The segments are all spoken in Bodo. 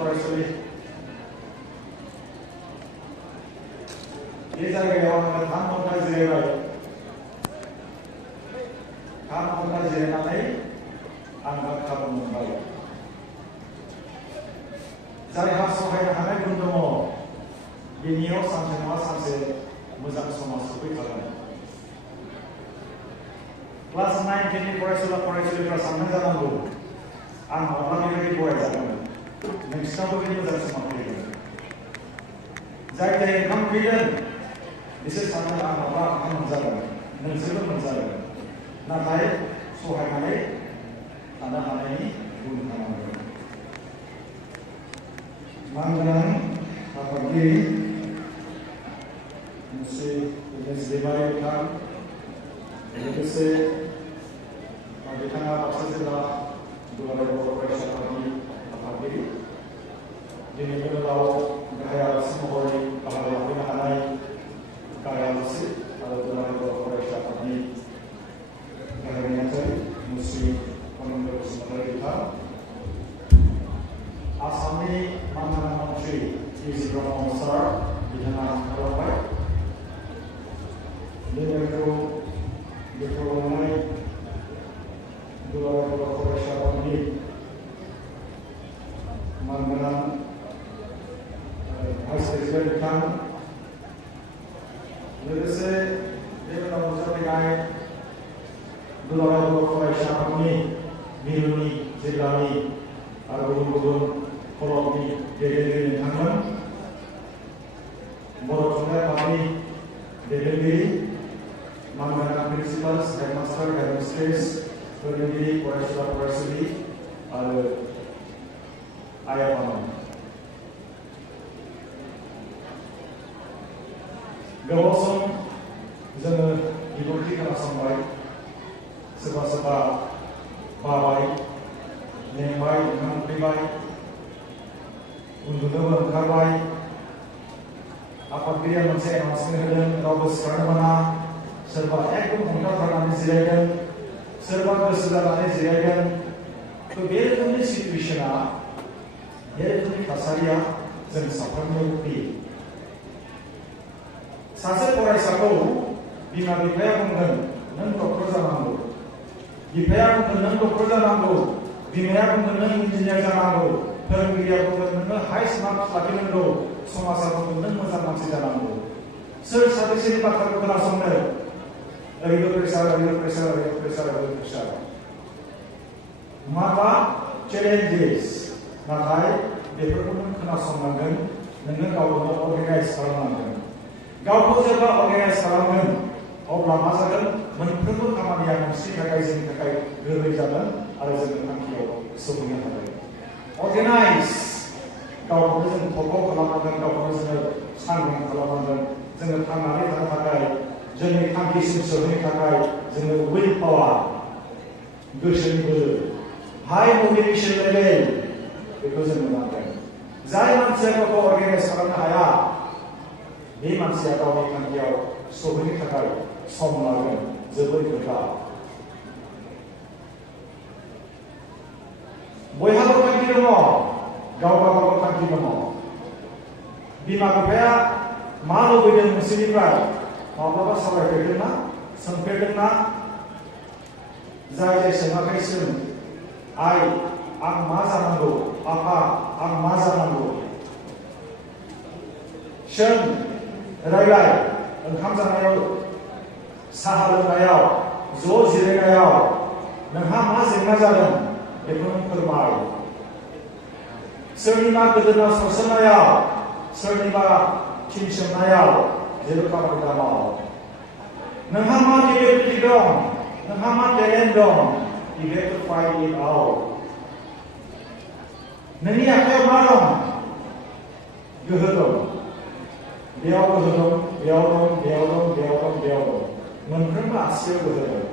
फरायसुलि बे जायगायाव आङो 3 घन्टा जिरायबाय 3 घन्टा जिरायनानै आंहा खाबु मोनबाय जायहा सहायनो हानाय गुन दङ बेनियाव सानसे नङा सानसे मोजां समाज सफैखागोन क्लास 9 10 नि फरायसुलिफ्रा साननो जानांगौ आं माब्ला बेबायदि बरायजागोन नोंसिनावबो बे मोजां समा फैगोन जाय ओंखाम फैगोन बिसोर सानो आं माब्ला ओंखाम मोनजागोन नोंसोरबो मोनजागोन नाथाय सहायनानै थानो हानायनि गुन थानांगोन मानगोनां आफादगिरि मुंसे दैमारि बिथां लोगोसे बिथाङा बाक्सा जिल्ला दुलाराय बर' फरायसा आफादनि आफादगिरि दिनै गोलाव गाहाय आलासि महरै बाहागो लाफैनो हानाय गाहाय आलासि आरो दुलाराय बर' फरायसा आफादनि गाहाय नेहाथारि मुस्रि कनन्द बसुमतारी बिथां आसामनि मानगोनां मन्थ्रि पि.जि. ब्रह्म सार बिथाङा ओंखारलांबाय बे मेलखौ बेखेवलांनाय दुलाराय बर' फरायसा आफादनि मानगोनां भाइस प्रेसिडेन्ट बिथां लोगोसे बे उनाव नुजाफैनाय दुलाराय बर' फरायसा आफादनि मिरुनि जिल्लानि आरो गुबुन गुबुन खलबनि दैदेनगिरि बिथांमोन बर' थुनलाइ आफादनि दैदेनगिरि मानगोनां प्रिन्सिपाल्स हेडमास्टार हेडमिस्ट्रेस फोरोंगिरि फरायसुला फरायसुलि आरो आइ आफामोन गोबाव सम जोङो बिबुंथि खोनासंबाय सोरबा सोरबा बाबाय मेंबाय ओंखाम उखैबाय उन्दुनोबो ओंखारबाय आफादगिरिया मोनसे एनाउन्समेन्ट होदों रावबो सिखारनो मोना सोरबा एकदम हमथाथारनानै जिरायदों सोरबा गोसो जानानै जिरायदों बे रोखोमनि सिटुएसना बे रोखोमनि थासारिया जों साफ्रोमनियाव फैयो सासे फरायसाखौ बिमा बिफाया बुंगोन नों डक्टर जानांगौ बिफाया बुंगोन नों डक्टर जानांगौ बिमाया बुंगोन नों इन्जिनियार जानांगौ फोरोंगिरिया बुंगोन नोङो हाइस्ट मार्क्स लाखिनांगौ समाजा बुंगोन नों मोजां मानसि जानांगौ सोर साबेसेनि बाथ्राखौ खोनासंनो ओरैबो प्रेसार माबा चेलेन्जेस नाथाय बेफोरखौ नों खोनासंनांगोन नोङो गावखौनो अर्गानाइज खालामनांगोन गावखौ जेब्ला अर्गानाइज खालामगोन अब्ला मा जागोन मोनफ्रोमबो खामानिया नोंसिनि थाखाय जोंनि थाखाय गोरलै जागोन आरो जोङो थांखियाव सौहैनो हागोन अर्गानाइज गावखौनो जों थख' खालामनांगोन गावखौनो जोङो सांग्रां खालामनांगोन जोङो थांनानै थानो थाखाय जोंनि थांखिसिम सौहैनो थाखाय जोङो उइल पावार गोसोनि बोलो हाई मोटिभेशन लेभेल बेखौ जों मोननांगोन जाय मानसिया गावखौ अर्गानाइज खालामनो हाया बे मानसिया गावनि थांखियाव सौहैनो थाखाय सम लागोन जोबोद गोब्राब बयहाबो थांखि दङ गावबागाव थांखि दङ बिमा बिफाया मा लुबैदों नोंसोरनिफ्राय माब्लाबा सावरायफेरदोंना सोंफेरदोंना जाय जाय सोङाखै सों आइ आं मा जानांगौ आफा आं मा जानांगौ सों रायलाय ओंखाम जानायाव साहा लोंनायाव ज' जिरायनायाव नोंहा मा जेंना जादों बेखौ नों फोरमाय सोरनिबा गोदोनायाव सौसोमनायाव सोरनिबा थिन सोमनायाव जेबो खामानि दामाव नोंहा मा केपेबिलिटि दं नोंहा मा टेलेन्ट दं you have to find it out नोंनि आखायाव मा दं गोहो दं बेयाव गोहो दं बेयाव दं बेयाव दं बेयाव दं बेयाव दं मोनफ्रोमबो आसियाव गोहो दं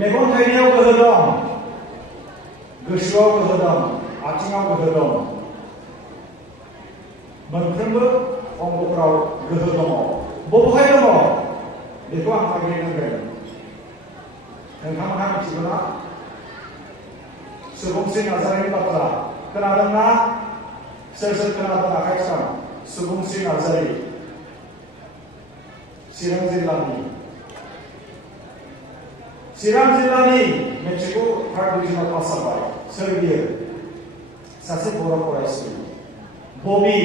मेगन थाइनायाव गोहो दं गोसोआव गोहो दं आथिङाव गोहो दं मोनफ्रोमबो अंगफोराव गोहो दङ बबेहाय दङ बेखौ आं नागिरनांगोन नोंथांमोनहा मिथिगौना सुबुंस्रि नार्जारिनि बाथ्रा खोनादोंना? सोर सोर खोनादों आखाइ सान? सुबुंस्रि नार्जारि चिरां जिल्लानि मेट्रिकखौ थार्ड डिभिजनाव पास जाबाय। सोर बियो? सासे बर' फरायसुलि बबि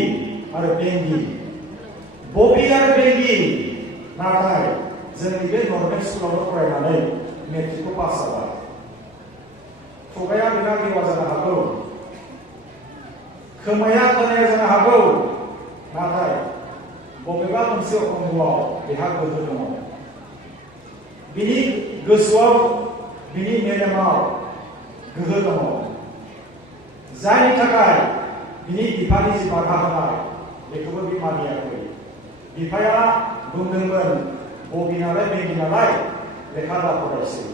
आरो बेंगि। नाथाय जोंनि बे नर्मेल स्कुलावनो फरायनानै मेट्रिकखौ पास जाबाय। खुगाया बेना गेवा जानो हागौ, खोमाया खोनाया जानो हागौ, नाथाय बबेबा मोनसे अंगआव बेहा गोहो दङ। बिनि गोसोआव, बिनि मेलेमाव गोहो दङ, जायनि थाखाय बिनि बिफानि जि बाधा होनाय बेखौबो बि मानियाखै। बिफाया बुंदोंमोन बबि नालाय बेंगि नालाय लेखा दा फरायसै।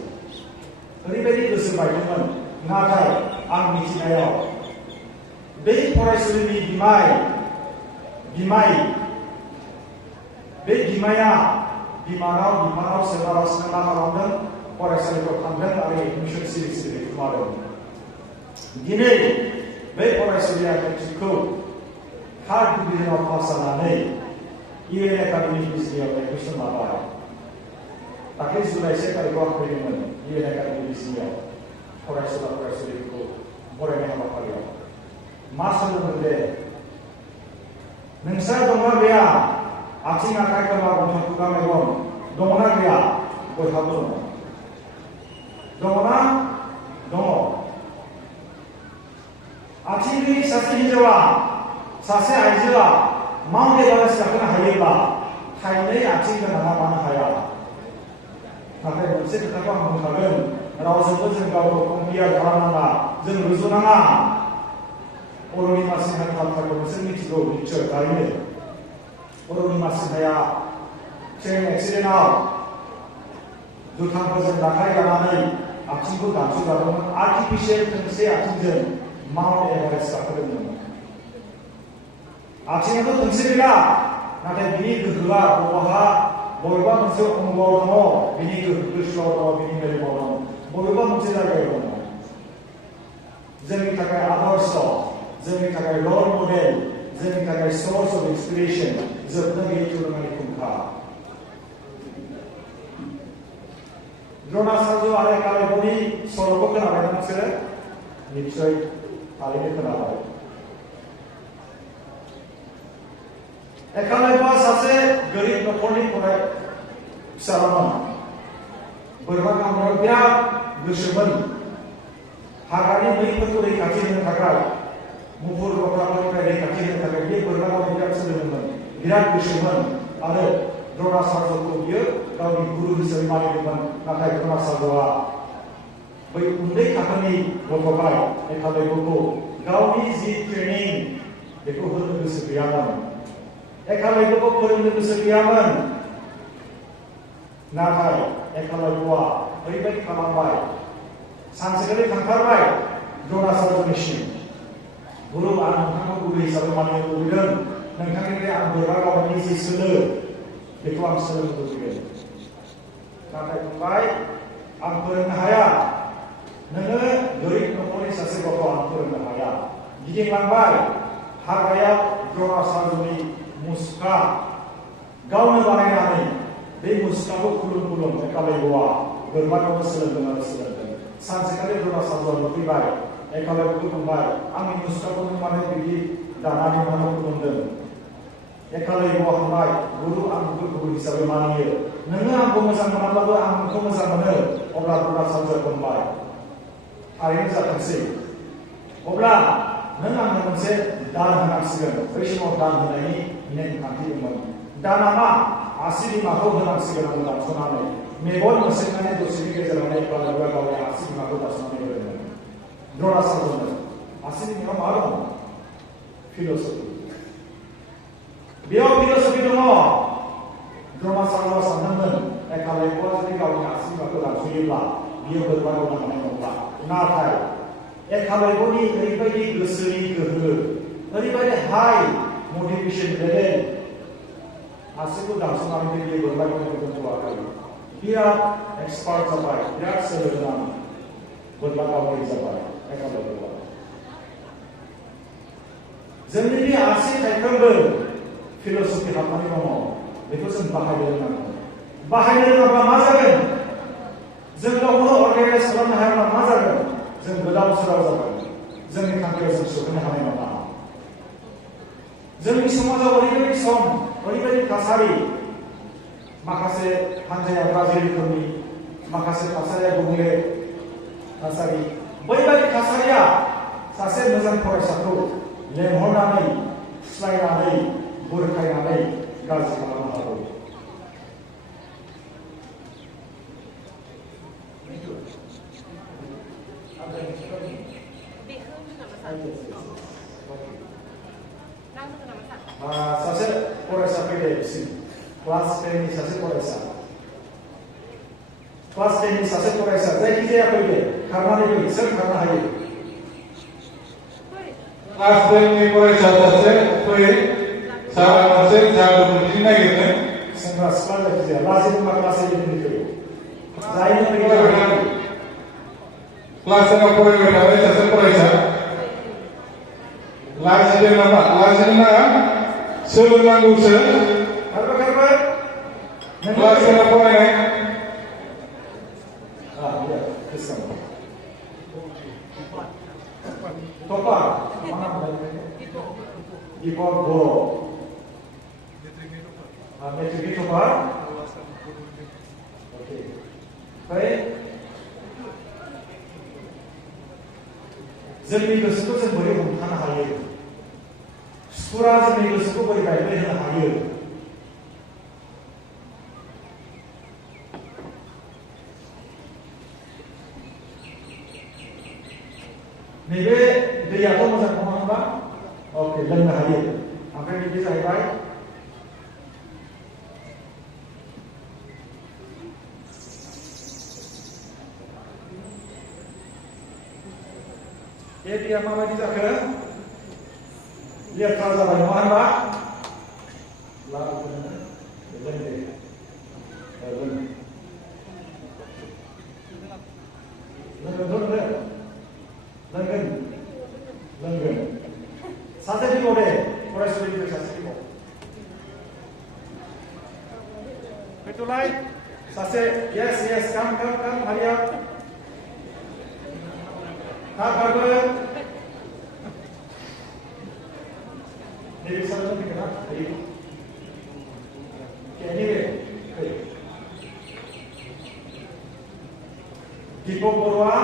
ओरैबायदि गोसो बायदोंमोन। नाथाय आं मिथिनायाव बे फरायसुलिनि बे बिमाया बिफानाव सोरबारासिनो मा खालामदों? फरायसालियाव थांदों आरो एडमिसन सिरि खुमादों। दिनै बे फरायसुलिया मेट्रिकखौ थार्ड डिभिजनाव पास जानानै इउएन एकाडेमि बिजनियाव एडमिसन लाबाय। दाख्लै जुलाइ 1 तारिखआव आं फैदोंमोन इउएन एकाडेमि बिजनियाव फरायसुलिफोरखौ बरायनाय हाबाफारियाव। मा सोलोंदों दे? नोंस्रा दंना गैया? आथिं आखाइ खोमा गन्थं खुगा मेगन दङना गैया? बयहाबो दङ। दङना? दङ। आथिं गैयै सासे हिनजावा, सासे आइजोआ माउन्ट एभारेस्ट गाखोनो हायोब्ला थाइनै आथिं गोनाङा मानो हाया? नाथाय मोनसे खोथाखौ आं बुंखागोन, रावजोंबो जों गावखौ कम्पेयार खालामनाङा, जों रुजुनाङा। अरुणिमा सिन्हानि बाथ्राखौ नोंसोर मिथिगौ निश्चय थारैनो। अरुणिमा सिन्हाया ट्रेन एक्सिडेन्टआव जुथाफोरजों नाखाय जानानै आथिंखौ दानस'जादोंमोन। आर्टिफिसियेल थोंसे आथिंजों माउन्ट एभारेस्ट गाखोदोंमोन। आथिङाथ' थोंसे गैला, नाथाय बिनि गोहोआ बबेबा मोनसे अंगआव दङ, बिनि गोसोआव दङ, बिनि मेलेमाव दङ, बबेबा मोनसे जायगायाव दङ। जोंनि थाखाय आदर्श, जोंनि थाखाय रल मडेल, जोंनि थाखाय सोर्स अफ इन्सपिरेसन, जोबनो गैयै थुलुंगानि फुंखा। द्र'णाचार्य आरो एकालयभनि सल'खौ खोनाबाय नोंसोरो? निश्चय थारैनो खोनाबाय। एकालयभआ सासे गोरिब नखरनि फिसालामोन। बोरमा गावनायाव बिराद गोसोमोन। हाग्रानि मैफोरखौ रैखाथि होनो थाखाय, मुफुर लख्राफोरनिफ्राय रैखाथि होनो थाखाय बियो बोरमा गावनो बिराद सोलोंदोंमोन, बिराद गोसोमोन। आरो द्र'णाचार्यखौ बियो गावनि गुरु हिसाबै मानिदोंमोन। नाथाय द्र'णाचार्यआ बै उन्दै थाखोनि गथ'खाय एकालयभखौ गावनि जि ट्रेनिं बेखौ होनो गोसो गैयामोन। एकालयभखौ फोरोंनो गोसो गैयामोन। नाथाय एकालयभआ ओरैबायदि खालामबाय, सानसेखालि थांथारबाय द्र'णाचार्यनिसिम। गुरु, आं नोंथांखौ गुरु हिसाबै मानिनो लुबैदों। नोंथांनिफ्राय आं बोरमा गावनायनि जि सोलो बेखौ आं सोलोंनो लुबैदों। नाथाय बुंबाय, आं फोरोंनो हाया। नोङो गोरिब नखरनि सासे गथ', आं फोरोंनो हाया। गिदिंलांबाय हाग्रायाव द्र'णाचार्यनि मुसुखा गावनो बानायनानै बे मुसुखाखौ खुलुम एकालयभआ बोरमा गावनो सोलोंदों। सानसेखालि द्र'णाचार्यआ नुफैबाय, एकालयभखौ बुंबाय, आंनि मुसुखाखौ नों मानो बिदि दानानै मानो खुलुमदों? एकालयभआ होनबाय, गुरु, आं नोंखौ गुरु हिसाबै मानियो। नोङो आंखौ मोजां मोनाब्लाबो आं नोंखौ मोजां मोनो। अब्ला द्र'णाचार्यआ बुंबाय, थारैनो जाथोंसै। अब्ला नों आंनो मोनसे दान होनांसिगोन। बै समाव दान होनायनि नेमखान्थि दंमोन। दाना मा? आसि बिमाखौ होनांसिगोन आं दानस'नानै। मेगन मोसेबनानै दसेनि गेजेरावनो एकालयभआ गावनि आसि बिमाखौ दानस'नानै होदोंमोन द्र'णाचार्यनो। आसि बिमायाव मा दं? फिल'सफि। बेयाव फिल'सफि दङ। द्र'णाचार्यआ सानदोंमोन, एकालयभआ जुदि गावनि आसि बिमाखौ दानस'योब्ला बियो बोरमा गावनो हानाय नंला। नाथाय एकालयभनि ओरैबायदि गोसोनि गोहो, ओरैबायदि हाइ मटिभेसन लेभेल, आसिखौ दानस'नानै बियो बोरमा गावनायखौ दोनथ'वाखै। बिराद एक्सपार्ट जाबाय, बिराद सोलो गोनां बोरमा गावगिरि जाबाय। एकाउन्टाव जोंनि बे आसि थाइफ्रोमबो फिल'सफि हाबनानै दङ बेखौ जों बाहायनो रोंनांगौ बाहायनो रोङाब्ला मा जागोन जों गावखौनो अर्गानाइज खालामनो हायाब्ला मा जागोन जों गोदाव सोराव जागोन जोंनि थांखियाव जों सौहैनो हानाय नङा जोंनि समाजाव ओरैबायदि सम ओरैबायदि थासारि माखासे हान्जाया गाज्रि रोखोमनि माखासे थासारिया गुबुंले थासारि बैबायदि थासारिया सासे मोजां फरायसाखौ लेंहरनानै फुस्लायनानै बुरखायनानै गाज्रि खालामनो हागौ सासे फरायसा फैदो बिसिम क्लास 10 नि सासे फरायसा क्लास 10 नि सासे फरायसा जायखिजाया फैदो खारनानै फैदो सोर खारनो हायो क्लास 10 नि फरायसा सासे फै सारा मोनसे जादु दिन्थिनो नागिरदों सेंग्रा सिख्ला जायखिजाया लाजिनो मा क्लास 8 नि फैयो जायनो फैदो क्लास 10 आव फरायबाय थानाय सासे फरायसा लाजिदों नामा लाजिनो नाङा सोलोंनांगौसो खारबाय क्लास 10 आव फरायनाय Topa, mana Dipor Boro. Metrik Topa. Oke. Baik. जोंनि गोसोखौ जों बोरै हमथानो हायो सुरा जोंनि गोसोखौ बोरै गायहोनो हायो नैबे दैयाथ' मोजां नङा होनबा अके लोंनो हायो ओमफ्राय नैबे जाहैबाय बे दैया माबायदि जाखो लेथ्रा जाबाय नङा होनबा लोंगोन सासे फैगौ दे फरायसालिनिफ्राय सासे फैगौ फैथ'लाय सासे yes काम हारिया खारबोन नैबे साराजों फैगोन ना नैबे दीपक बरुवा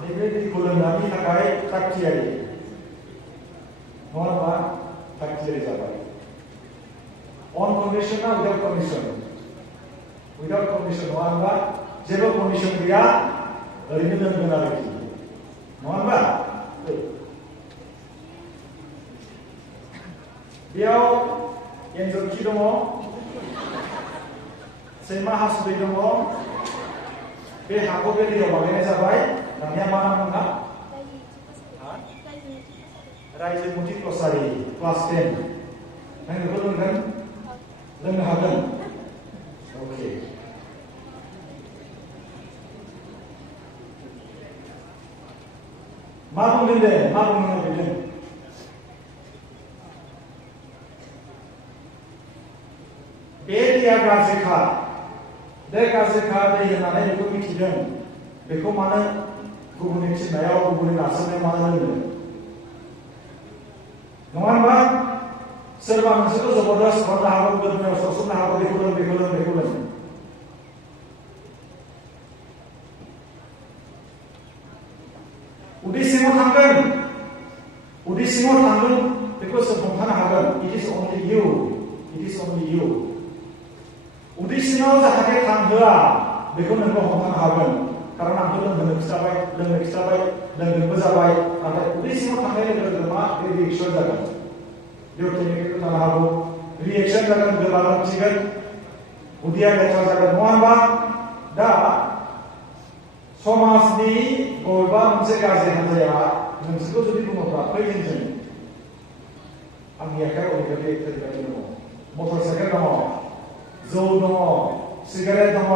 नैबे दैखौ लोंनायनि थाखाय थागथियारि नङा होनबा थागथियारि जाबाय अन कन्डिशन ना उइदाउट कन्डिशन नङा होनबा जेबो कन्डिशन गैया ओरैनो लोंगोन आरोखि नङा होनबा बेयाव एन्जर खि दङ सैमा हासुदै दङ बे हाखौ बे दैयाव बानायनाय जाबाय दानिया मा नाम मोना रायजो मुथि कसारि क्लास 10 नों बेखौ लोंनो हागोन अके मा बुंदों दे मा बुंनो नागिरदों बे दैया गाज्रिखा बे गाज्रिखा दै होननानै बेखौ मिथिदों बेखौ मानो गुबुननि थिननायाव गुबुननि नारसिननायाव मानो लोंनो नङा होनबा सोरबा नोंसोरखौ जबरदस्त खालामनो हागौ गोदोनायाव सौसुमनो हागौ बेखौ लों उदै सिङाव थांगोन बेखौ सोर हमथानो हागोन it is only you उदै सिङाव जाहाथे थांहोआ बेखौ नोंखौ हमथानो हागोन खारन आंथ' लोंनो खिथाबाय लोंनोबो जाबाय नाथाय उदै सिङाव थांनाय लोगो लोगो मा बे रिएक्सन जागोन बेयाव केमिकेल जानो हागौ रिएक्सन जागोन गोबां खिगोन उदैया लेथ्रा जागोन नङा होनबा दा समाजनि बबेबा मोनसे गाज्रि हान्जाया नोंसोरखौ जुदि बुङोब्ला फैजों आंनि आखायाव ओरैबायदि दङ मटर साइकेल दङ जौ दङ सिगारेट दङ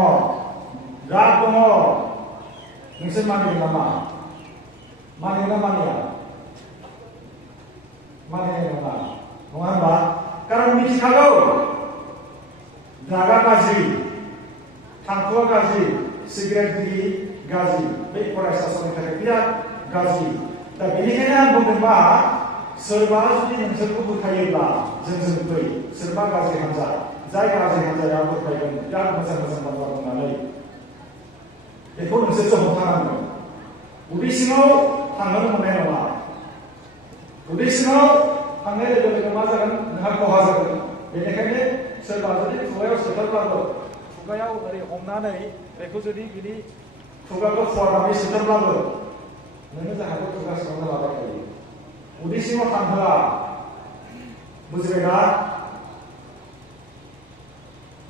ड्राग दङ नोंसोर मानिगोन नामा मानियोना मानिया? मानिनाय नङा, नङा होनबा? कारन मिथिखागौ ड्रागा गाज्रि, थांखुआ गाज्रि, सिगारेट बिरि गाज्रि, बे फरायसा समनि थाखाय बिराद गाज्रि। दा बेनिखायनो आं बुंदों मा, सोरबा जुदि नोंसोरखौ बुरखायोब्ला जोंजों फै, सोरबा गाज्रि हान्जा, जाय गाज्रि हान्जाया बुरखायगोन बिराद मोजां मोजां बाथ्रा बुंनानै, बेखौ नोंसोरसो हमथानांगोन। उदै सिङाव थांनो मोननाय नङा। उदै सिङाव थांनाय लोगो लोगो मा जागोन? नोंहा खहा जागोन। बेनिखायनो सोरबा जुदि खुगायाव सोथारब्लाबो, खुगायाव ओरै हमनानै बेखौ जुदि बिनि खुगाखौ फुवारनानै सोथारब्लाबो नोङो जाहाथे खुगा सिङावनो लाबाय थायो, उदै सिङाव थांहोआ। बुजिबायना?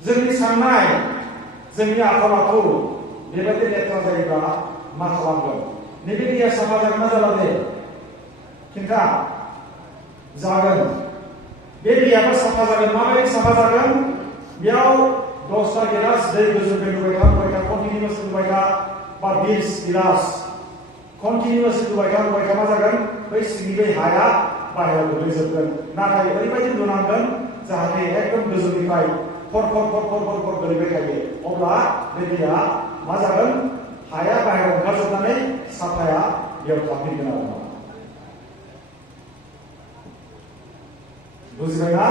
जोंनि साननाय, जोंनि आखल आखु बेबायदि लेथ्रा जायोब्ला मा खालामगोन? नैबे दैया साफा जागोन ना जाला दे? खिन्था। जागोन। बे दैयाबो साफा जागोन। माबायदि साफा जागोन? बेयाव 10टा गिलास दै गोजौनिफ्राय लुबाय था, कन्टिनिउस लुबाय था, बा 20 गिलास कन्टिनिउस लुबाय था, मा जागोन? बै सिंनि बै हाया बाहेरायाव गोग्लैजोबगोन। नाथाय ओरैबायदि लुनांगोन जाहाथे एकदम गोजौनिफ्राय फर गोलैबाय थायो। अब्ला बे दैया मा जागोन? हाया बाहेरायाव ओंखारजोबनानै साफाया बेयाव थाफैगोन आरो। बुजिबायना?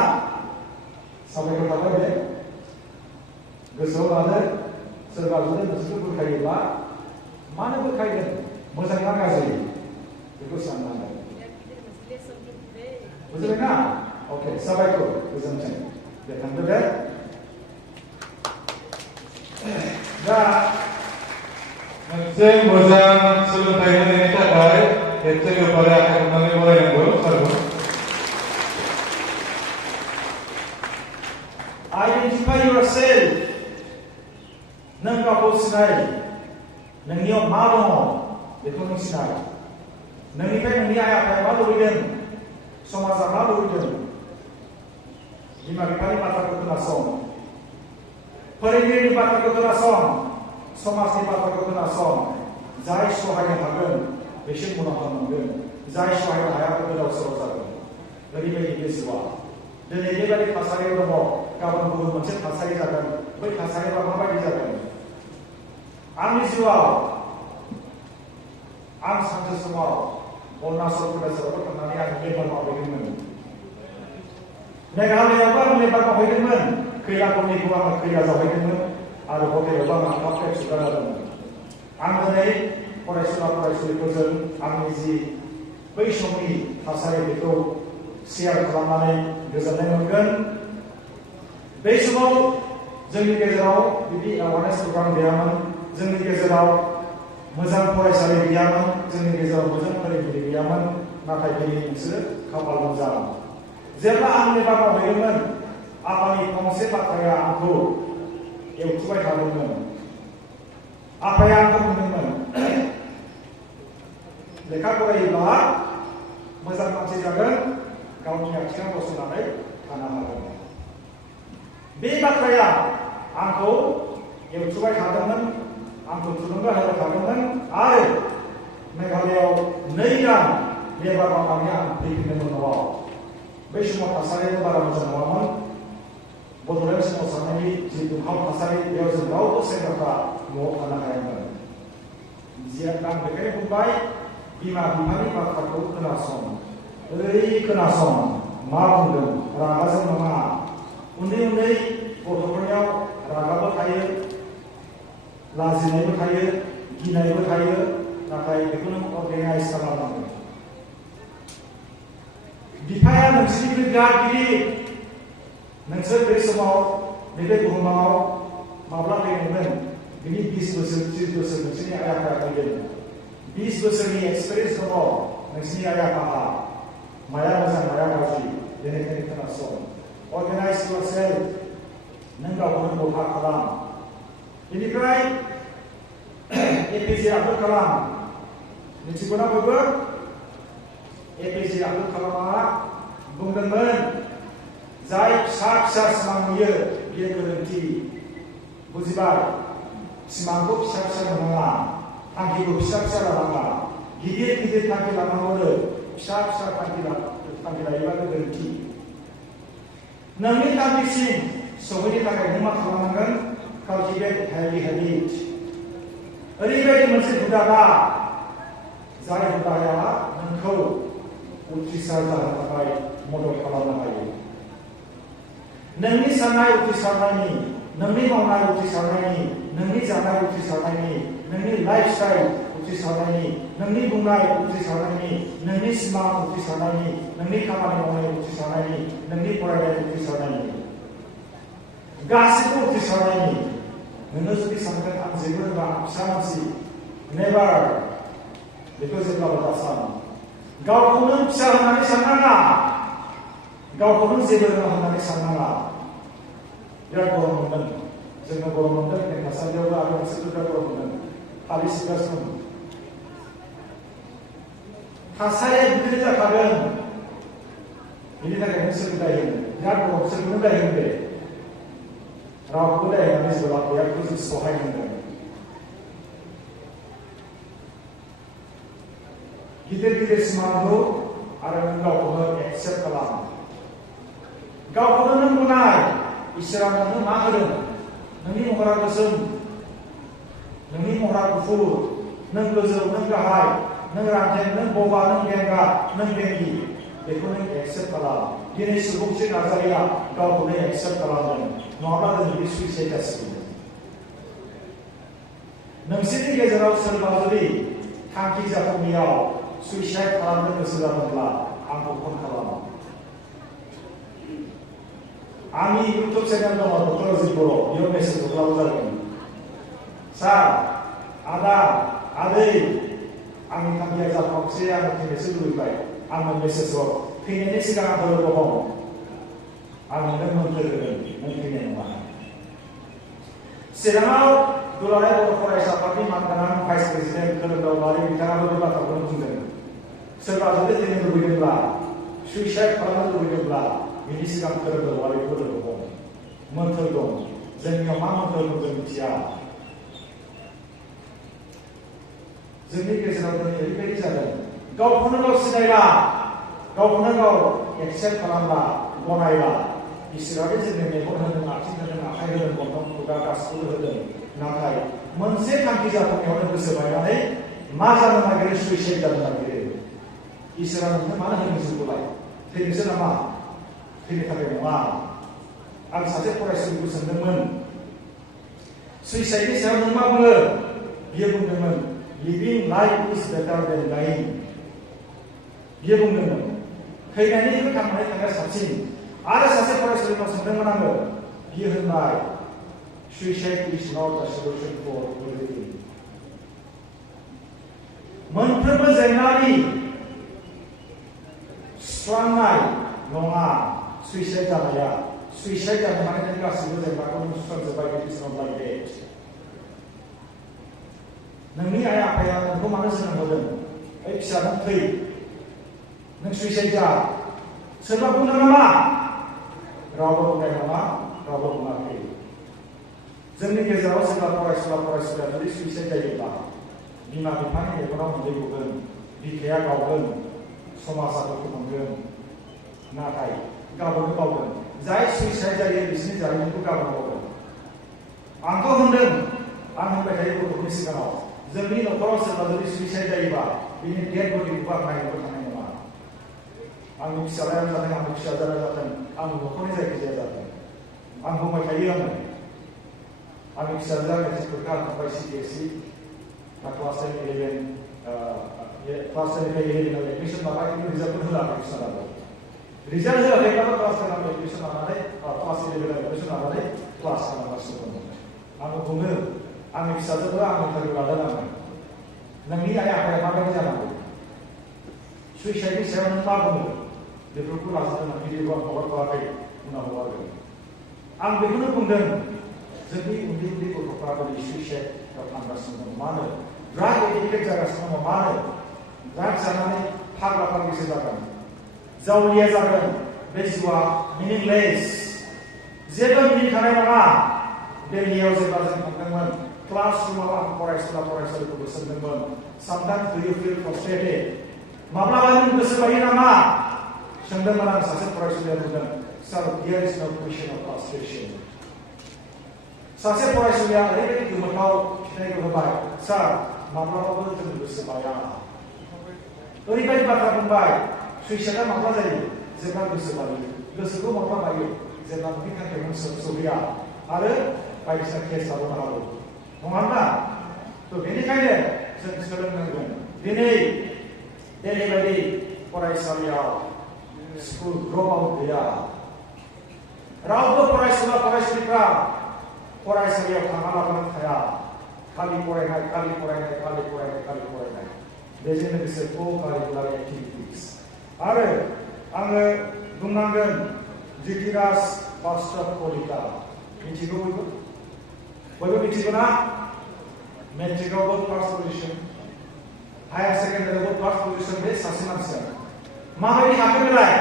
साबायखर थाबाय दे। गोसोआव लादो, सोरबा जुदि नोंसोरखौ बुरखायोब्ला मानो बुरखायगोन? मोजां ना गाज्रि? बेखौ साननांगोन। बुजिबायना? अके, साबायखर, गोजोन्थों। दे थांदो दे। दा मोनसे मोजां सोलोंथाइ होनायनि थाखाय खेबसे गोबारै आखाइ हमनानै बरायनांगौ सारखौ। Identify yourself. नों गावखौ सिनाय। नोंनियाव मा दङ बेखौ नों सिनाय। नोंनिफ्राय नोंनि आइ आफाया मा लुबैदों? समाजा मा लुबैदों? बिमा बिफानि बाथ्राखौ खोनासं, फोरोंगिरिनि बाथ्राखौ खोनासं, समाजनि बाथ्राखौ खोनासं। जाय सहायनो हागोन बिसोर मुलाम्फा मोनगोन, जाय सहायनो हाया गोदाव सोराव जागोन। ओरैबायदि बे जिउआ दिनै बेबायदि थासारियाव दङ, गाबोन गुबुन मोनसे थासारि जागोन। बै थासारिया माबायदि जागोन? आंनि जिउआव आं सानसे समाव अरुणाचल प्रदेशआवबो थांनानै आं लेबार मावहैदोंमोन। मेघालयावबो आं लेबार मावहैदोंमोन। खैला खनिखौ आं खैला जावहैदोंमोन आरो हटेलावबो आं ओंखाम सुगार जादोंमोन। आं दिनै फरायसुला फरायसुलिफोरजों आंनि जि बै समनि थासारि बेखौ शेयार खालामनानै गोजोननाय मोनगोन। बै समाव जोंनि गेजेराव बिदि एवारनेस प्रग्राम गैयामोन, जोंनि गेजेराव मोजां फरायसालि गैयामोन, जोंनि गेजेराव मोजां फोरोंगिरि गैयामोन। नाथाय दिनै नोंसोरो खाफाल मोजां। जेब्ला आं लेबार मावहैदोंमोन, आफानि फंसे बाथ्राया आंखौ एवथुबाय थादोंमोन। आफाया आंखौ बुंदोंमोन, लेखा फरायोब्ला मोजां मानसि जागोन, गावनि आथिङाव गसंनानै थानो हागोन। बे बाथ्राया आंखौ एवथुबाय थादोंमोन, आंखौ थुलुंगा होबाय थादोंमोन। आरो मेघालयाव 2 दान लेबार मावनानै आं फैफिनदोंमोन न'आव। बै समाव थासारियाबो बारा मोजां नङामोन। बड'लेण्ड सोमावसारनायनि जि दुंहाव थासारि, बेयाव जों रावबो सेंग्राफ्रा न'आव थानो हायामोन। आं बेखायनो बुंबाय, बिमा बिफानि बाथ्राखौ खोनासं, ओरै खोनासं मा बुंदों, रागाजों नङा। उन्दै उन्दै गथ'फोरनियाव रागाबो थायो, लाजिनायबो थायो, गिनायबो थायो। नाथाय बेखौ नों अर्गेनाइज खालामनांगोन। बिफाया नोंसोरनिख्रुइ बिराद गिदिर। नोंसोर बे समाव नैबे बुहुमाव माब्ला फैदोंमोन? बिनि 20 बोसोर 30 बोसोर नोंसोरनि आइ आफाया फैदों। 20 बोसोरनि एक्सपिरियेन्स दङ नोंसोरनि आइ आफाहा। माया मोजां माया गाज्रि, बेनिखायनो खोनासं। Organise yourself. नों गावखौनो गथा खालाम। बेनिफ्राय एपिजे आबदुल कालाम, मिथिगौना बयबो? एपिजे आबदुल कालामआ बुंदोंमोन, जाय फिसा फिसा सिमां नुयो बेयो गोरोन्थि। बुजिबाय? सिमांखौ फिसा फिसा नुनाङा, थांखिखौ फिसा फिसा लानाङा। गिदिर गिदिर थांखि लानांगौ फिसा फिसा थांखि लायोबा गोरोन्थि नोंनि थांखिसिम सहैनो थाखाय नों मा खालामनांगोन काल्टिभेट हेल्दी हेबिट ओरैबायदि मोनसे हुदा जाय हुदाया नोंखौ उथ्रिसार जानो थाखाय मदद खालामनो हायो नोंनि साननाय उथ्रिसारनायनि नोंनि मावनाय उथ्रिसारनायनि नोंनि जानाय उथ्रिसारनायनि नोंनि लाइफस्टाइल उथ्रिसारनायनि नोंनि बुंनाय उथ्रिसारनायनि नोंनि सिमां उथ्रिसारनायनि नोंनि खामानि मावनाय उथ्रिसारनायनि नोंनि फरायनाय उथ्रिसारनायनि गासिबो उथ्रिसारनायनि नोङो जुदि सानगोन आं जेबो रोङा आं फिसा मानसि नेभार बेखौ जेब्लाबो दासान गावखौनो फिसा होननानै साननाङा गावखौनो जेबो रोङा होननानै साननाङा बिराद गरम मोनदों जोङो गरम मोनदों बे थासारियावबो आरो मोनसे बिराद गरम मोनदों फालिसिगासिनो दं थासारिया बिदिनो जाखागोन बिनि थाखायनो सोरखौ दाय होनो बिराद गरम सोरखौनो दाय होनो दे रावखौबो दाय होनानै जेब्ला बयखौ जों सहाय होनांगोन गिदिर गिदिर सिमांखौ आरो नों गावखौनो एक्सेप्ट खालाम गावखौनो नों बुंनाय इसोरा नोंनो मा होदों नोंनि महरा गोसोम नोंनि महरा गुफुर नों गोजौ नों गाहाय नों रान्थें नों बबा नों बेंगा नों बेंगि बेखौ नों एक्सेप्ट खालाम दिनै सुबुंथि नार्जारिया गावखौनो एक्सेप्ट खालामदों नङाब्ला दिनै सुइसाइड जासिगोन नोंसोरनि गेजेराव सोरबा जुदि थांखि जाफुङैयाव सुइसाइड खालामनो गोसो जादोंब्ला आंखौ फन खालाम आंनि इउटुब चेनेल दङ डक्टर अजित बर' बेयाव मेसेज हरब्लाबो जागोन सार आदा आदै आंनि थांखिया जाफुंसै आङो थैनोसो लुबैबाय आंनो मेसेज हर थैनायनि सिगां आंखौ लोगो हम आं नोंनो मोन्थोर होगोन नों थैनाय नङा चिराङाव दुलाराय बर' फरायसा आफादनि मानगोनां भाइस प्रेसिडेन्ट खोरोमदाव बारि बिथाङाबो बे बाथ्राखौनो बुंदों सोरबा जुदि थैनो लुबैदोंब्ला सुइसाइड खालामनो लुबैदोंब्ला बिनि सिगां खोरोमदाव बारिखौ लोगो हम मोन्थोर दं जोंनियाव मा मोन्थोर दं जों मिथिया जोंनि गेजेराव दिनै ओरैबायदि जादों गावखौनो गाव सिनायला गावखौनो गाव एक्सेप्ट खालामला गनायला इसोराबो जोंनो मेगन होदों आथिं होदों आखाइ होदों गन्थं खुगा गासैखौबो होदों नाथाय मोनसे थांखि जाफुंनायावनो गोसो बायनानै मा जानो नागिरो सुइसाइड जानो नागिरो इसोरा नोंनो मानो होदों जिउखौलाय थैनोसो नामा थैनो थाखाय नङा आं सासे फरायसुलिखौ सोंदोंमोन सुइसाइडनि सायाव नों मा बुङो बियो बुंदोंमोन लिभिं लाइफ इज बेटार देन डाइं बियो बुंदोंमोन थैनायनिख्रुइ थांनानै थानाया साबसिन आरो सासे फरायसुलिनाव सोंदोंमोन आङो बियो होनबाय suicide is not a solution for everything मोनफ्रोमबो जेंनानि सुस्रांनाय नङा सुइसाइड जानाया सुइसाइड जानो माने नों गासैबो जेंनाखौ नों सुस्रांजोब्बाय बे इज नट लाइक देट नोंनि आइ आफाया नोंखौ मानो जोनोम होदों ओइ फिसा नों थै नों सुइसाइड जा सोरबा बुंदों नामा रावबो बुंनाय नङा रावबो बुङाखै जोंनि गेजेराव जेब्ला फरायसुला जुदि सुइसाइड जायोब्ला बिमा बिफानि मेगनाव मोदै गगोन बिखाया गावगोन समाजा दुखु मोनगोन नाथाय गावनो बावगोन जाय सुइसाइड जायो बिसोरनि जारिमिनखौ गाबोन बावगोन आंथ' होनदों आं होनबाय थायो गथ'फोरनि सिगाङाव जोंनि न'खराव सोरबा जुदि सुइसाइड जायोबा बिनि डेड बडिखौबो आं नायनोबो थांनाय नङा आंनि फिसालायानो जाथों आंनि फिसाजोआनो जाथों आंनि न'खरनि जायखिजाया जाथों आं बुंबाय थायो आंनि फिसाजोआ मेट्रिक परीक्षा होखांबाय CBSE क्लास 10 11 क्लास 10 11 एडमिशन लाबाय खिन्थु रिजाल्टखौ होआखै फिसालाबो रिजाल्ट होआखैब्लाबो क्लास 10 एडमिशन लानानै क्लास 11 एडमिशन लानानै क्लास खालामगासिनो दङ आङो बुङो आंनि फिसाजोबो आंनि इन्टारभिउ लादों आङो नोंनि आइ आफाया माबायदि जानांगौ सुइसाइडनि सायाव नों मा बुङो बेफोरखौ लाजोबदों भिडिअखौ आं हगारथ'वाखै उनाव हगारगोन आं बेखौनो बुंदों जोंनि उन्दै उन्दै गथ'फ्रा दिनै सुइसाइडआव थांगासिनो दङ मानो ड्राग एडिक्टेड जागासिनो दङ मानो ड्राग जानानै फाग्ला फाग्लिसो जागोन जावलिया जागोन बे जिउआ मिनिंलेस जेबो मिनिं थानाय नङा दिल्लीयाव जेब्ला जों थांदोंमोन क्लासरूमाव आं फरायसालिफोरखौ सोंदोंमोन sometimes do you feel frustrated माब्लाबा नों गोसो बायो नामा सोंदोंमोन आं सासे फरायसालिया बुंदों sir there is no question of frustration सासे फरायसालिया ओरैबायदि गोमोथाव फिथाइखौ होबाय सार माब्लाबाबो जों गोसो बाया ओरैबायदि बाथ्रा बुंबाय सुइसाइडआ माब्ला जायो जेब्ला गोसो बायो गोसोखौ माब्ला बायो जेब्ला नोंनि थाखाय नों सौहैया आरो बायदिसिना केस जाबोनो हागौ नङा होनबा थ' बेनिखायनो जों सोलोंनांगोन दिनै बायदि फरायसालियाव स्कुल ड्रप आउट गैया रावबो फरायसालिफ्रा फरायसालियाव थाङालाबानो थाया खालि फरायनाय बेजों लोगोसे co-curricular activities आरो आङो बुंनांगोन जितिराज बास्तव कलिता मिथिगौ बयबो मिथिगौ ना मेट्रिकआवबो फार्स्ट पजिशन हायार सेकेन्डारियावबो फार्स्ट पजिशन बे सासे मानसिया माबायदि हाखो बेलाय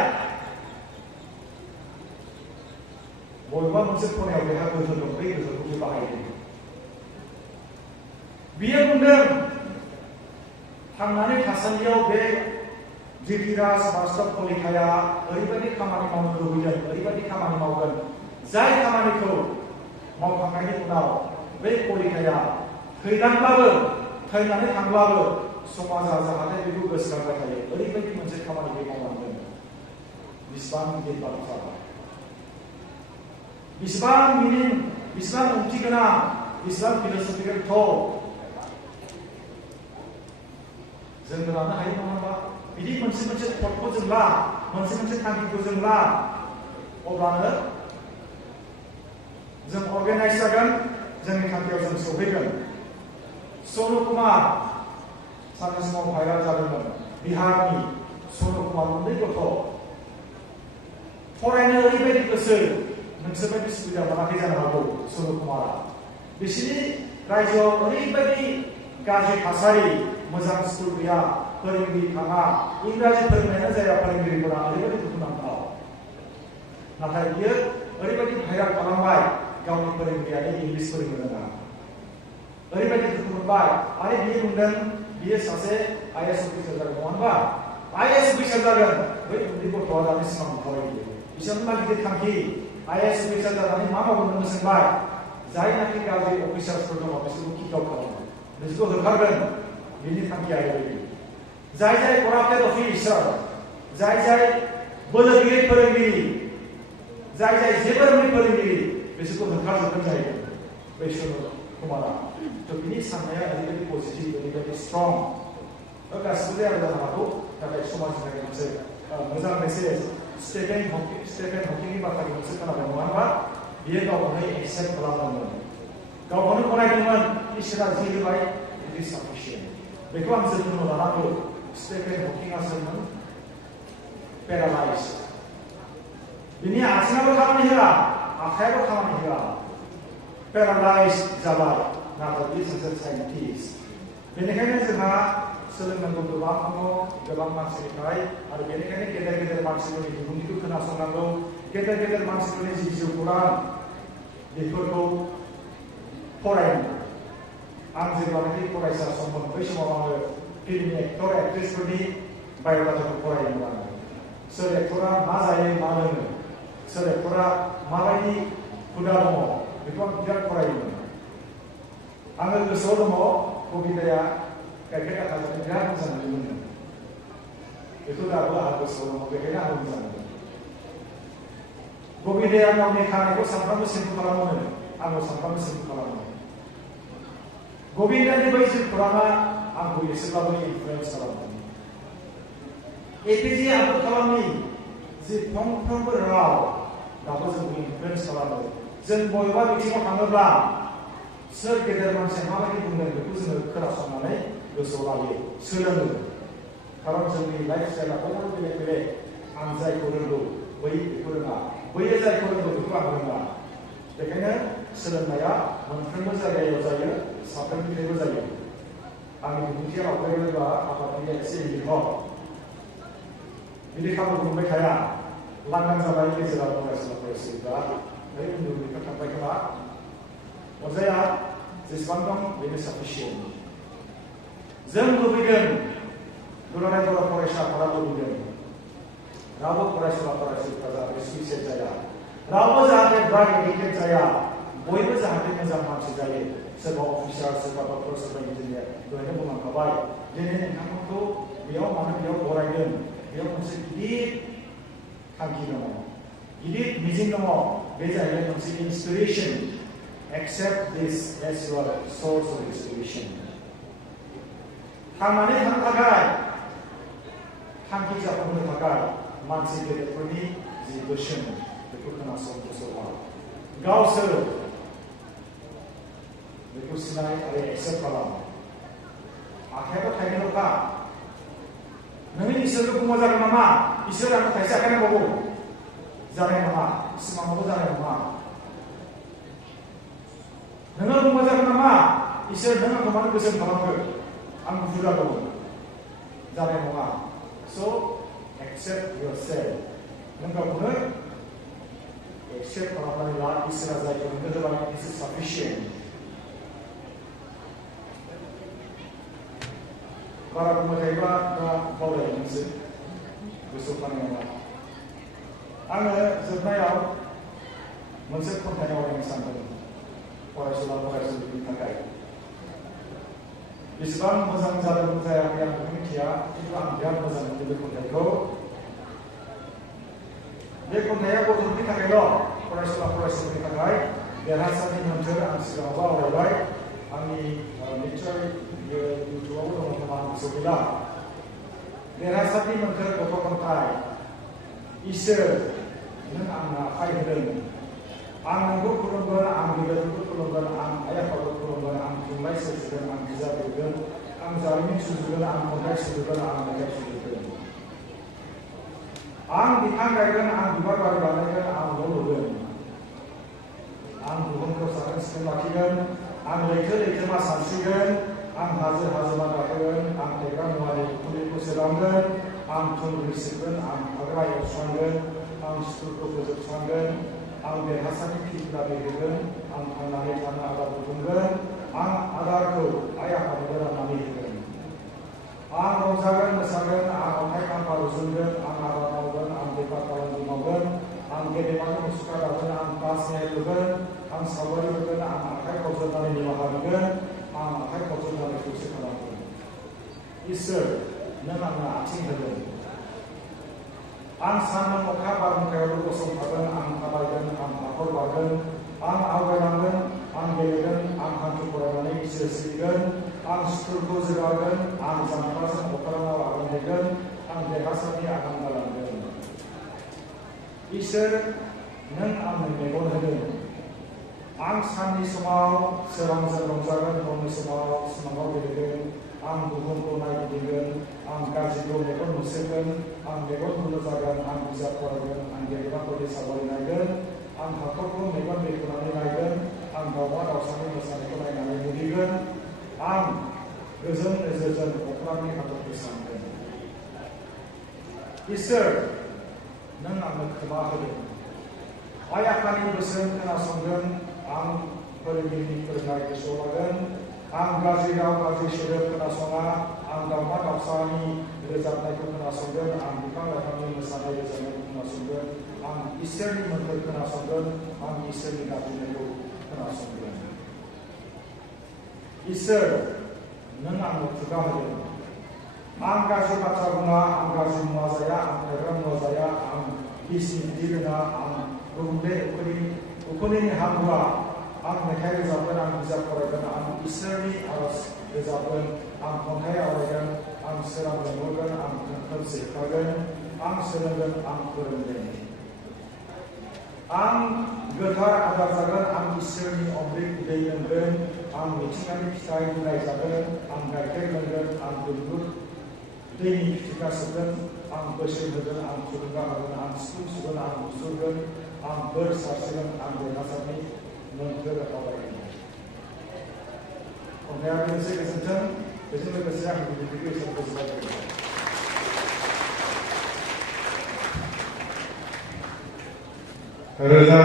बबेबा मोनसे खनायाव बेहा गोहो दं बै गोहोखौ बाहायदों बियो बुंदों थांनानै थासान्दियाव बे जितिराज बास्तव कलिताया ओरैबायदि खामानि मावनो लुबैदों ओरैबायदि खामानि मावगोन जाय खामानिखौ मावखांनायनि उनाव बे कलिताया थैनानै थांब्लाबो समाजा जाहाथे बेखौ गोसोखांबाय थायो ओरैबायदि मोनसे खामानि बे मावलांदों बेसेबां गिदिर बाथ्रा बेसेबां मिनिं बेसेबां ओंथि गोनां बेसेबां फिलसफिकेल थट जों लानो हायो नङा होनबा बिदि मोनसे थटखौ जों ला मोनसे थांखिखौ जों ला अब्लानो जों अर्गानाइज जागोन जोंनि थांखियाव जों सौहैगोन सनु कुमार सानसे समाव भाइराल जादोंमोन बिहारनि सनु कुमार उन्दै गथ' फरायनो ओरैबायदि गोसो नोंसोर बायदि सुबिदा मोनाखै जानो हागौ सनु कुमारा बिसिनि रायजोआव ओरैबायदि गाज्रि थासारि मोजां स्कुल गैया फोरोंगिरि थाङा इंराजि फोरोंनायानो जाया फोरोंगिरिफोरा ओरैबायदि दुखुनांथाव नाथाय बियो ओरैबायदि भाइराल खालामबाय गावनि फोरोंगिरियानो इंलिस फोरोंनो रोङा ओरैबायदि दुखु मोनबाय आरो बियो बुंदों बियो सासे आइएस अफिसार जागोन नङा होनबा आइएस अफिसार जागोन बै उन्दै गथ'आ दानि सिगां फरायो बिसोरना गिदिर थांखि आइएस अफिसार जानानै मा मावगोन होननो सोंबाय जायनाखि गाज्रि अफिसारफोर दङ बिसोरखौ किक आउट खालामो बिसोरखौ होखारगोन बिनि थांखिया ओरैबायदि जाय कराप्टेड अफिसार जाय बोलो गैयै फोरोंगिरि जाय जेबो रोङै फोरोंगिरि बिसोरखौ होखारजोबगोन जाहैदों बै सनु कुमारा थ' बिनि साननाया ओरैबायदि पजिटिभ ओरैबायदि स्ट्रं गासिबो जाया जानो हागौ नाथाय समाजनि थाखाय मोनसे मोजां मेसेज स्टेफेन हकिंनि बाथ्राखौ मोनसे खोनादों नङा होनबा बियो गावखौनो एक्सेप्ट खालामदोंमोन गावखौनो गनायदोंमोन इसोरा जि होबाय इट इज साफिसियेन्ट बेखौ आं जोथोन लानांगौ स्टेफेन हकिंआ सोरमोन पेरालाइज बिनि आथिङाबो खामानि होआ आखायाबो खामानि होआ पेरालाइज जाबाय नाथाय बे सासे साइन्टिस्ट बेनिखायनो जोंहा सोलोंनांगौ गोबां दङ गोबां मानसिनिफ्राय आरो बेनिखायनो गेदेर मानसिफोरनि बिबुंथिखौ खोनासंनांगौ गेदेर मानसिफोरनि जि जिउ खौरां बेफोरखौ फरायनांगौ आं जेब्लानाखि फरायसा सममोन बै समाव आङो फिल्मनि एक्टर एक्ट्रेसफोरनि बाय'डाटाखौ फरायोमोन आङो सोर एक्टरा मा जायो मा लोङो सोर एक्टरा माबायदि हुदा दङ बेखौ आं बिराद फरायोमोन आङो गोसोआव दङ कबिताया गाइखेर दाखा जानो बिराद मोजां मोनोमोन बेखौ दाबो आंहा गोसोआव दङ बेखायनो आं मोजां मोनो कबिताया गावनि खानायखौ सानफ्रामबो सेम्पु खालामोमोन आंबो सानफ्रामबो सेम्पु खालामो गबिन्दानि बै जिउ खौराङा आंखौ एसेब्लाबो इनफ्लुयेन्स खालामदों एपिजे आब्दुल कालामनि जि फंफ्रोमबो राव दाबो जोंखौ इनफ्लुयेन्स खालामो जों बबेबा बिथिङाव थाङोब्ला सोर गेदेर मानसिया माबायदि बुंदों बेखौ जोङो खोनासंनानै गोसोआव लायो सोलोङो खारन जोंनि लाइफ स्टाइला बयबो बेलेग आं जायखौ रोंगौ बै बेखौ रोङा बैयो जायखौ रोंगौ बेखौ आं रोङा बेखायनो सोलोंनाया मोनफ्रोमबो जायगायाव जायो साफ्रोमनिफ्रायबो जायो आंनि बिबुंथिया आवगायोब्ला आफादगिरिया एसे लिरहर बिदि खाबुखौ मोनबाय थाया लांदां जाबाय गेजेराव फरायसालिफ्रा उन्दै उन्दैफ्रा थांबाय खोमा अरजाया जेसेबां दं बेनो साफिसियेन्ट जों लुबैदों दुलाराय बर' फरायसाफोरा लुबैदों रावबो फरायसुला फरायसुलिफ्रा जाहाथे सुइसाइड जाया रावबो जाहाथे ड्राग एडिक्टेड जाया बयबो जाहाथे मोजां मानसि जायो सोरबा अफिसार सोरबा डक्टर सोरबा इन्जिनियार दहायनो बुंलांखाबाय दिनै नोंथांमोनखौ बेयाव मानो बेयाव बरायदों बेयाव मोनसे गिदिर थांखि दङ गिदिर मिजिं दङ बे जाहैबाय मोनसे inspiration accept this as your source of inspiration थांनानै थानो थाखाय थांखि जाफुंहोनो थाखाय मानसि गेदेरफोरनि जि बोसोन बेखौ खोनासं गोसोआव गावसोर बेखौ सिनाय आरो एक्सेप्ट खालाम आखायाबो थाइनैल'खा नोंनि इसोरखौ बुंबा जागोन नामा इसोर आंनो थाइसे आखाइ नांबावगौ जानाय नङा सिमाङावबो जानाय नङा नोङो बुंबा जागोन नामा इसोर नों आंखौ मानो गोसोम खालामखो आं बुरजा दङ जानाय नङा स' एक्सेप्ट योरसेल्फ नों गावखौनो एक्सेप्ट खालामनानै ला इसोरा जायखौ नोंनो होबाय दिस इज साफिसियेन्ट बारा बुंबाय थायोबा दा बावलायनोसै गोसोआव थानाय नङा आङो जोबनायाव मोनसे खन्थाइ आवरायनो सानदों फरायसुला फरायसुलिफोरनि थाखाय बेसेबां मोजां जादों जायाखै आं बेखौ मिथिया खिन्थु आं बिराद मोजां मोनो बे खन्थाइखौ बे खन्थाइया गथ'फोरनि थाखायल' फरायसुला फरायसुलिनि थाखाय देरहासारनि मोन्थोर आं सिगाङावबो आवरायबाय आंनि निस्सय बियो इउटुबावबो दङ खोमा आं गोसोआव गैला देरहासारनि मोन्थोर गथ' खन्थाइ इसोर नों आंनो आखाइ होदों आं नोंखौ खुलुमगोन आं गेदेरफोरखौ खुलुमगोन आं आइ आफाखौ खुलुमगोन आं थुनलाइ सोरजिगोन आं बिजाब लिरगोन आं जारिमिन सुजुगोन आं खन्थाइ सुजुगोन आं मेथाइ सुजुगोन आं बिफां गायगोन आं बिबार बारि बानायगोन आं न' लुगोन आं बुहुमखौ साखोन सिखोन लाखिगोन आं लैथो लैथोमा सानस्रिगोन आं हाजो हाजोमा गाखोगोन आं फेग्रा मुवानि उखुन्दैखौ सोदांगोन आं थुंग्रि सिबगोन आं हाग्रा एवस्रांगोन आं सुथुरखौ फोजोबस्रांगोन आं देरहासारनि फिल्डफोरा बेरहोगोन आं थांनानै थानो आदार बुथुमगोन आं आदारखौ आइ आफानोबो राननानै होगोन आं रंजागोन मोसागोन आं अन्थाइ खाम्फा रुजुनगोन आं आबाद मावगोन आं बेफार फालांगि मावगोन आं गेदेमानि मुसुखा दागोन आं ताजमहल लुगोन आं सावगारि होगोन आं आखाइ खबजबनानै निमाहा बिगोन आं आखाइ खबजबनानै खौसे खालामगोन इसोर नों आंनो आथिं होगोन आं सान्दुं अखा बारहुंखायावबो गसंथागोन आं थाबायगोन आं हाखर बारगोन आं आवगायलांगोन आं गेलेगोन आं हान्थु फरायनानै इसोर सिबिगोन आं सुथुरखौ जोगारगोन आं जांख्लाजों अख्राङाव आगान हैगोन आं देरहासारनि आगान गालांगोन इसोर नों आंनो मेगन होदों आं साननि समाव सोरांजों रंजागोन हरनि समाव सिमाङाव गेलेगोन आं बुहुमखौ नायगिदिंगोन आं गाज्रिखौ मेगन नुसोगोन आं मेगन नुनो जागोन आं बिजाब फरायगोन आं गेलेग्राफोरनि सावगारि नायगोन आं हाखरखौ मेगन बेखेवनानै नायगोन आं दावमा दावसानि मोसानायखौ नायनानै नुहैगोन आं गोजोन नोजोरजों अख्रांनि हाथरखि सानगोन इसोर नों आंनो खोमा होदों आइ आफानि बोसोन खोनासंगोन आं फोरोंगिरिनि फोरोंनाय गोसोआव लागोन आं गाज्रि राव गाज्रि सोदोब खोनासङा आं दावमा दावसानि रोजाबनायखौ खोनासंगोन आं बिफां लाइफांनि मोसानाय रोजाबनायखौ खोनासंगोन आं इसोरनि मोन्थोर खोनासंगोन आं इसोरनि गाबज्रिनायखौ खोनासंगोन इसोर नों आंनो खुगा होदों आं गाज्रि बाथ्रा बुङा आं गाज्रि मुवा जाया आं फेग्रा मुवा जाया आं बिसनि बिदै लोङा आं गुबुंले उखुन्दैनि हां बोआ आं मेथाइ रोजाबगोन आं बिजाब फरायगोन आं इसोरनि आरज रोजाबगोन आं खन्थाइ आवरायगोन आं सोरां लेंहरगोन आं खोमसि होखारगोन आं सोलोंगोन आं फोरोंगोन आं गोथार आदार जागोन आं इसोरनि अमृत दै लोंगोन आं मिथिंगानि फिथाइ बिलाइ जागोन आं गाइखेर लोंगोन आं दुलुर दैनि फिथिखा सोबगोन आं बोसोन होगोन आं थुलुंगा होगोन आं सिफुं सुगोन आं मुसुरगोन आं बोर सारसिगोन आं देरहासारनि मोन्थोर आवरायगोन खन्थाइआ लोगोसे गोजोन्थों बेजों लोगोसे आं बिदिखौ इसोर गोजोननाय रोजा